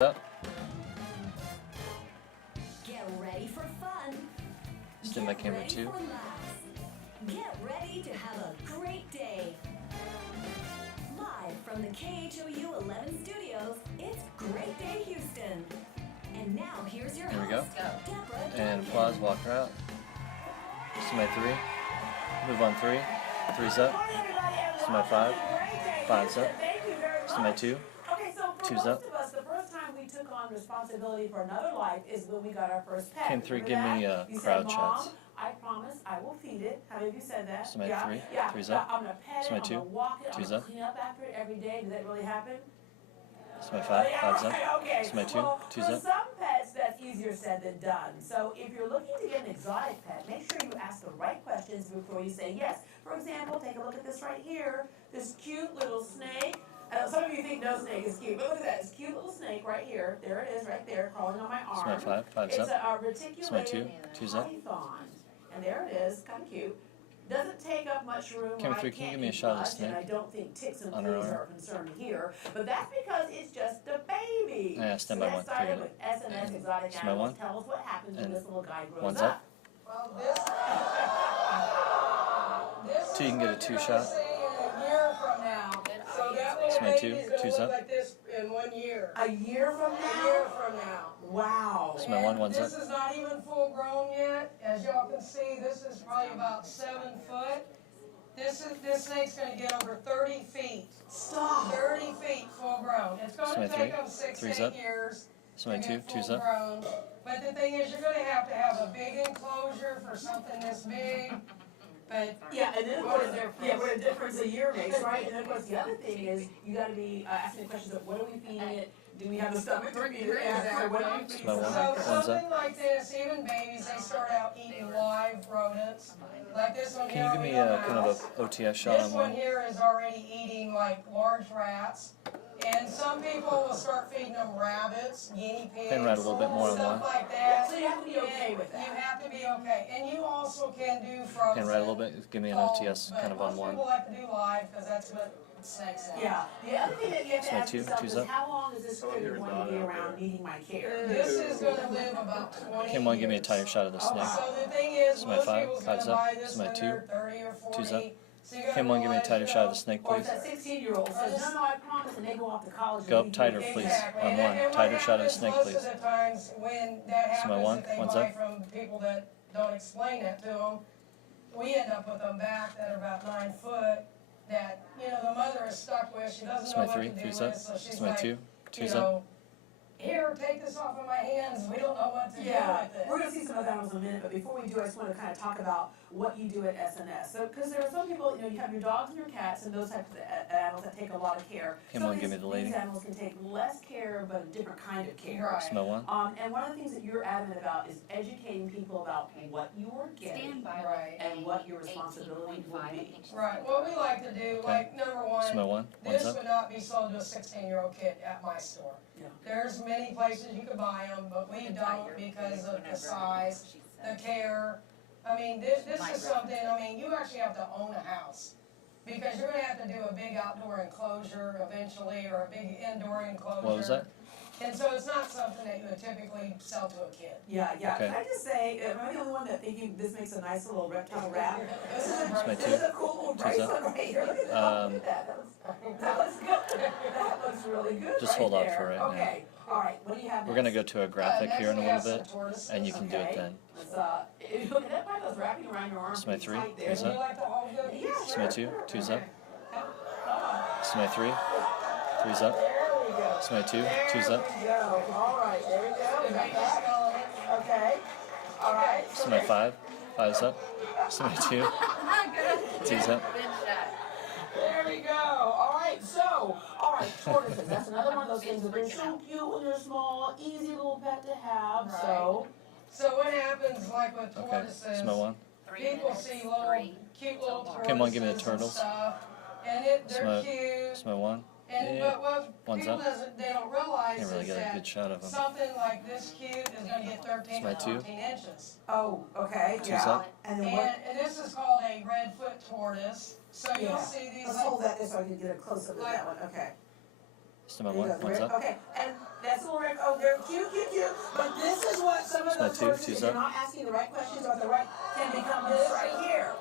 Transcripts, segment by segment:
Up. Get ready for fun. Stand by camera 2. Get ready to have a great day. Live from the KHOU 11 studios, it's Great Day Houston. And now here's your Here we go. host, Deborah And Duncan. applause, walk her out. Stand by 3. Move on 3. 3's up. Stand by 5. 5's up. Stand by 2. Okay, so for 2's most up. of us, the first time we took on responsibility for another life is when we got our first pet. Cam 3, Remember give me, that? You crowd said, Mom, chats. I promise I will feed it. How many of you said that? Stand by yeah, 3. yeah. 3's yeah, up. I'm gonna pet Stand it. by I'm 2. gonna walk it. 2's I'm gonna up. clean up after it every day. Did that really happen? Stand by 5. 5's up. Okay. Stand by 2. Well, 2's for up. some pets, that's easier said than done. So if you're looking to get an exotic pet, make sure you ask the right questions before you say yes. For example, take a look at this right here. This cute little snake. Some of you think no snake is cute, but look at that. It's a cute little snake right here. There it is, right there, crawling on my arm. Stand by 5. 5's It's up. a Stand by 2. reticulated 2's up. python. And there it is, kind of cute. Doesn't take up much room. Camera right? 3, can you Can't give me a eat shot of the much, snake? And I don't think ticks and On her fleas arm. are concerned here. But that's because it's just a baby. Yeah, stand by So 1. let's start Figured with it. SNS Exotic Stand by Animals. 1. Tell us what happens when And this little guy grows 1's up. up. Well, this So you can get a is 2 what shot. you're gonna see in a year from now. So that little Stand by 2. baby's gonna 2's look up. like this in 1 year. A year from A year now? from now. Wow. Stand by 1. And 1's this up. is not even full grown yet. As y'all can see, this is probably about 7 foot. This snake's gonna get over 30 feet. Stop. 30 feet full grown. It's gonna Stand by take 3. them 6 3's to 8 up. years. Stand by to 2. get 2's full up. grown. But the thing is, you're gonna have a big enclosure for something this big. But Yeah, and then what a difference a year makes, right? And then of course the other thing is you got to be asking the questions of what are we feeding it? Do we have the stomach to feed it? And what are we feeding Smell it? one. So One's up. something like this, even babies, they start out eating live rodents. Like this one Can here, you give me we a got kind of mouse. a OTS shot This on one one? here is already eating like large rats. And some people will start feeding them rabbits, guinea pigs, Pen right a little bit more on stuff one. like that. So you have to be okay with You that. have to be okay. And you also can do frozen. Pen right a little bit. Give me an cold, OTS but kind of on most one. people like to do live because that's what snakes like. Yeah. The other thing that you have to Stand by ask 2. yourself 2's is up. how long is this critter going to be around needing my care? This is going to live about 20 Can one give me a years. tighter shot of the snake? So the thing is, Stand by most 5. people's going 5's to up. buy this Stand by when 2. they're 30 or 40. 2's up. So you gotta Can one give me a realize, tighter you shot of know, the snake, Or please? it's that 16-year-old says, no, I promise, and they go off to college. and Go leave up tighter, you. please. Exactly. On And one. what Tighter shot of the happens snake, most please. of the times when that Stand by happens, 1. if they 1's buy up. from people that don't explain it to them, we end up with them back that are about 9 foot that, you know, the mother is stuck with. She doesn't know Stand by what 3. to do 3's with, up. so she's Stand by like, 2. you 2's up. know, here, take this off of my hands. We don't know what to do Yeah, with it. we're going to see some other animals in a minute, but before we do, I just want to kind of talk about what you do at SNS. So, because there are some people, you know, you have your dogs and your cats and those types of animals that take a lot of care. Come Some on, of give me the lady. These animals can take less care, but a different kind of care. Right. Smell 1. And one of the things that you're adamant about is educating people about what you are getting Stand by Right. and what your responsibility will be. Right. What we like to do, like number one, Smell 1. 1's this up. would not be sold to a 16-year-old kid at my store. Yeah. There's many places you could buy them, but we don't because of the size, the care. I mean, this is something, I mean, you actually have to own a house. Because you're gonna have to do a big outdoor enclosure eventually, or a big indoor enclosure. What was that? And so it's not something that you would typically sell to a kid. Yeah, yeah. Okay. Can I just say, am I the only one that thinking this makes a nice little reptile wrap? This is Stand by a, 2. this is a cool little 2's bracelet up. right here. Look at that. Look at that. That looks good. That looks really good. Just right hold off there. for right now. Okay. All right. What do you have We're going to next? go to a graphic Next here in a we little have some bit, tortoises. and you can do it Okay. then. Let's, look at that part that's wrapping around your arm. Stand by pretty 3. tight there. 3's Would you up. like to hold the Yeah, Stand by 2. 2's up. Ah, Stand by 3. 3's up. there we go. Stand by 2. 2's up. There we go. All right. There we go. We got that. Okay. All right. So Stand by 5. 5's up. Stand by 2. 2's up. there we go. All right. So, all right. Tortoises. That's another one of those things that are so cute when they're small. Easy little pet to have. So. So what happens, like with Okay. tortoises, Smell 1. people see little, cute little tortoises Come on, give me the and turtles. stuff, and they're Smell- cute. Smell 1. And Yeah. but what One's people up. they don't realize Can't really is get a that good shot of them. something like this cute is going to get 13 Smell to 2. 14 inches. Oh. Okay. 2's Yeah. up. And then what? And this is called a redfoot tortoise. So Yeah. you'll see these Let's like, hold that there so I can get a close up of that one. Okay. Semi There you 1, go, 1's Rick. up. Okay, and that's a little Rick. Oh, they're cute. But this is what some of Semi those 2, persons, 2's if you're up. not asking the right questions or the right, can become this right here.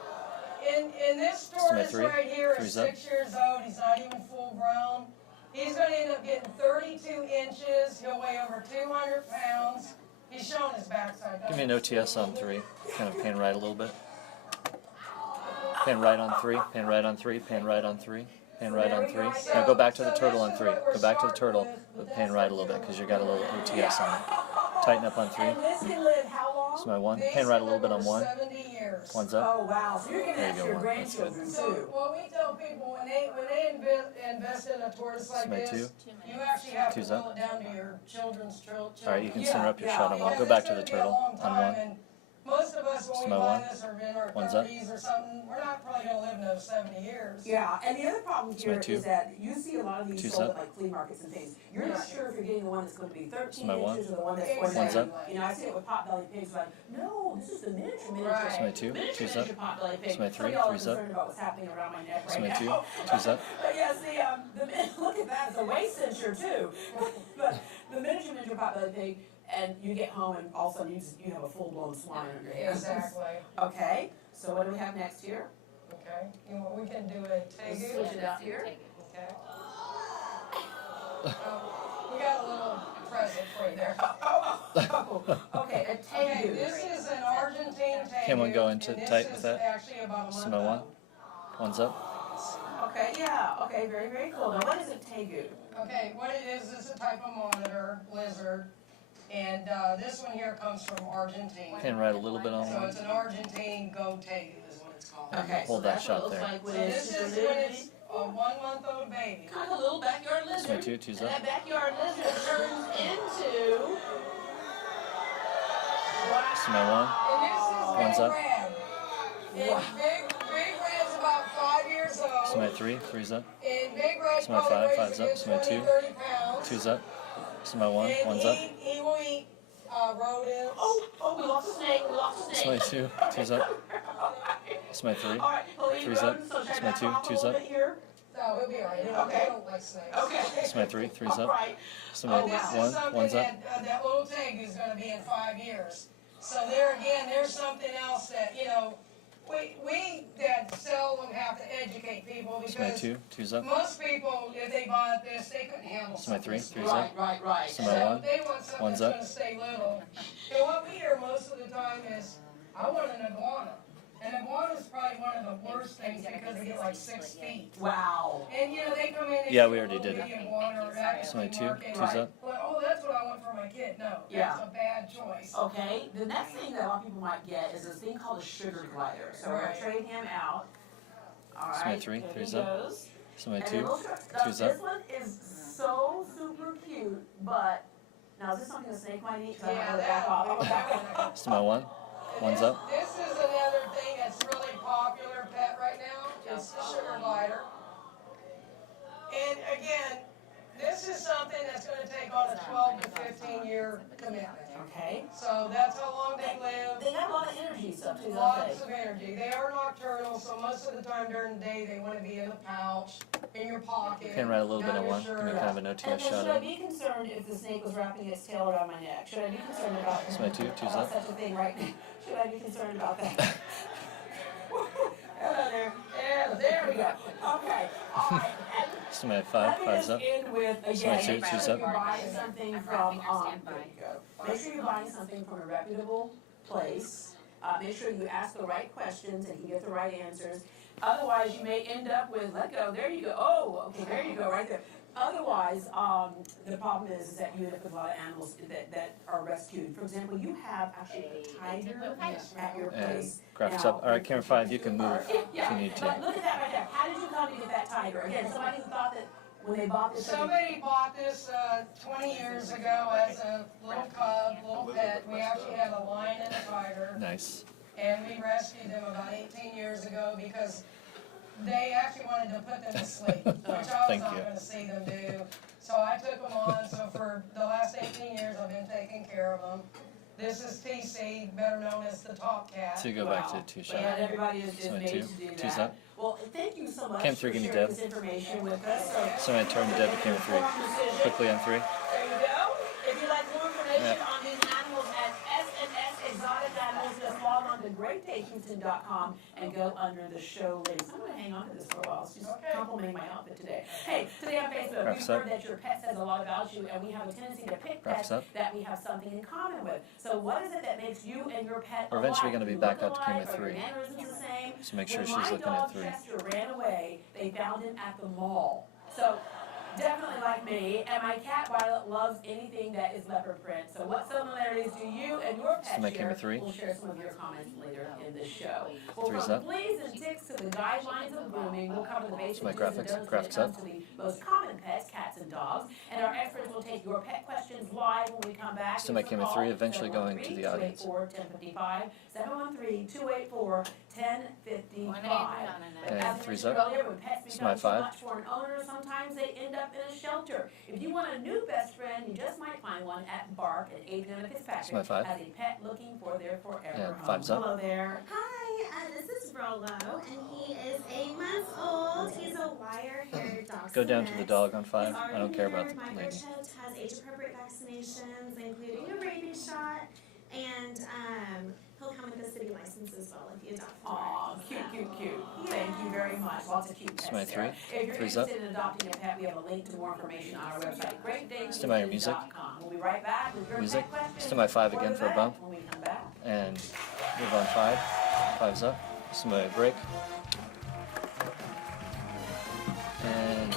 In this Semi tortoise 3, right here is 3's up. 6 years old. He's not even full grown. He's going to end up getting 32 inches. He'll weigh over 200 pounds. He's showing his backside. Give me an OTS on 3. Kind of pan right a little bit. Pan right on 3, pan right on 3, pan right on 3, pan right on 3. Now go back to the turtle on 3. Go back to the turtle, but pan right a little bit because you got a little OTS on it. Tighten up on 3. And this can live how long? Semi 1. These Pan right a little live bit on over 1. 70 years. 1's up. Oh wow! So you're gonna There you ask go, your one. That's good. grandchildren So too. what we tell people when they invest in a tortoise like Semi this, 2. you actually have to 2's boil up. it down to your children's children. Alright, you can Yeah, center up your yeah. shot on 1. Because Go it's back to gonna the be a turtle long on time, 1. and most of us, when we Semi buy 1. this or in our 1's up. 30s or something, we're not probably gonna live another 70 years. Yeah, and the other problem here Semi 2. is that you see a lot of these 2's sold up. at like flea markets and things. You're not sure if you're getting the one that's going to be 13 Semi 1. inches or the one that's Exactly. 1's up. You know, I see it with pot-bellied pigs. Like, no, this is the miniature. Right. Semi 2. Miniature 2's up. pot-bellied pig. Semi 3. Some of y'all are 3's up. concerned about what's happening around my neck right Semi 2. now. 2's up. But yeah, see, look at that. It's a waist cincher too. But the miniature pot-bellied pig, and you get home and all of a sudden you have a full-blown swine on your hands. Exactly. Okay, so what do we have next here? Okay. We can do a Let's tegu. switch it out here. Okay. We got a little present for you there. Okay, a Okay, tegu. this is an Argentine tegu. Can one go into and this tight is with that? Actually about a month Semi 1. old. 1's up. Okay, yeah, okay, very, very cool. Now, what is a tegu? Okay, what it is a type of monitor lizard, and this one here comes from Argentina. Pan right a little bit on So 1. it's an Argentine goat tegu is what it's called. Okay, Hold so that that's shot what it looks there. like So when it's this just a is little when bitty, it's a 1-month-old baby. kind of a little backyard Semi lizard. 2. 2's And up. that backyard lizard turns into. Wow. Semi 1. And this is 1's Big up. Red. And Big Red's about 5 years old. Semi 3. 3's up. And Big Red Semi probably 5, weighs 5's a up. good Semi 20, 2. 30 pounds. 2's up. Semi 1. And 1's up. he will eat rodents. Oh, we lost a snake, we lost a Semi snake. 2. 2's up. Semi 3. All right, police 3's up. rodents, so check Semi that 2. box a 2's little up. bit here. No, we'll be all right. Okay. They don't like snakes. Okay. Semi 3. 3's All up. right. Semi Oh, But this is 1. something 1's up. that little tegu is going to be in 5 years. So there again, there's something else that, we that sell them have to educate people Semi because 2. 2's up. most people, if they bought this, they couldn't handle Semi something 3. small. 3's up. Right. Semi So 1. they want something 1's that's up. going to stay little. And what we hear most of the time is, I want an iguana. An iguana is probably one of the worst things because they get like 6 feet. Wow. And they come in and Yeah, say, we already "Oh, did we it. need iguana," or that Semi isn't 2. working. 2's up. Like, oh, that's what I want for my kid. No, Yeah. that's a bad choice. Okay, the next thing that a lot of people might get is this thing called a sugar glider. So we're Right. gonna trade him out. All right. Semi 3. there 3's he up. goes. Semi And 2. then we'll try- 2's up. This one is so super cute, but now is this something a snake might eat? 'Cause I don't Yeah, know the back off. Oh, that one. Semi 1. 1's up. This is another thing that's really popular pet right now. It's the sugar glider. And again, this is something that's going to take on a 12 to 15 year commitment. Okay. So that's how long they live. They got a lot of energy stuff too, don't Lots they? of energy. They are nocturnal, so most of the time during the day they want to be in the pouch, in your pocket. Pan right a little bit on on your 1. Give me shirt. kind of an And OTS then shot should I in. be concerned if the snake was wrapping its tail around my neck? Should I be concerned about Semi 2. 2's up. such a thing right now? Should I be concerned about that? Hello there. Yeah, there we go. Okay. All right. And Semi 5. let me 5's just up. end with again. Semi 2. Make 2's sure up. you're buying something from there you go. Make sure you're buying something from a reputable place. Make sure you ask the right questions and you get the right answers. Otherwise, you may end up with let go. There you go. Oh, okay. There you go. Right there. Otherwise, the problem is that you end up with a lot of animals that are rescued. For example, you have actually a tiger at your And place. graphics Now, up. Alright, camera 5, you can move if Yeah, you need but to. look at that right there. How did you come to get that tiger? Again, somebody thought that when they bought this. Somebody bought this 20 years ago as a little cub, little pet. We actually had a lion and a tiger. Nice. And we rescued them about 18 years ago because they actually wanted to put them to sleep, which I was Thank not you. going to see them do. So I took them on. So for the last 18 years, I've been taking care of them. This is TC, better known as the Top Cat. So you go back to 2 But shot. not everybody is Semi made 2. to do 2's that. up. Well, thank you so much Cam for 3, give me sharing Deb. this information with us. So I'm going to turn to Deb to camera 3. Quickly on 3. There you go. If you'd like more information Yeah. on these animals at S&S Exotic Animals, just log on to GreatDayHouston.com and go under the show links. I'm going to hang on to this for a while. It's just complimenting my outfit today. Hey, today on Facebook, Wraps we've up. heard that your pet says a lot about you, and we have a tendency to pick Wraps pets up. that we have something in common with. So what is it that makes you and your pet We're eventually alike? gonna be You back look up to camera alike? Are your 3. mannerisms the same? So make sure When she's my looking dog at 3. Chester ran away, they found him at the mall. So definitely like me, and my cat Violet loves anything that is leopard print. So what similarities do you and your pet So make share? camera 3. We'll share some of your comments later in the show. Well, Three's from up. fleas and ticks to the guidelines of grooming, we'll cover the basics my do's and graphics. don'ts when it Graphics comes up. to the most common pets, cats and dogs. And our experts will take your pet questions live when we come back. So make camera 3, eventually going to the audience. 713-284-1055, 713-284-1055. And As I three's mentioned up. earlier, when pets So my become too 5. much for an owner, sometimes they end up in a shelter. If you want a new best friend, you just might find one at Bark, and Adriana Fitzpatrick So my 5. has a pet looking for their forever And home. 5's up. Hello there. Hi, this is Rolo, and he is 8 months old. He's a wire-haired dachshund. Go down to the mix. dog on 5. He's I already don't care been about the lady. microchipped, has age-appropriate vaccinations, including a rabies shot, and he'll come with a city license as well if you adopt him. Aw, cute. Thank you very much. Lots of cute pets So my there. 3. If you're 3's up. interested in adopting a pet, we have a link to more information on our website, Still my music. greatdayhouston.com. We'll be right back with your Music. pet questions. Still my 5 again the for a vet bump. When we come back. And move on 5. 5's up. So my break. And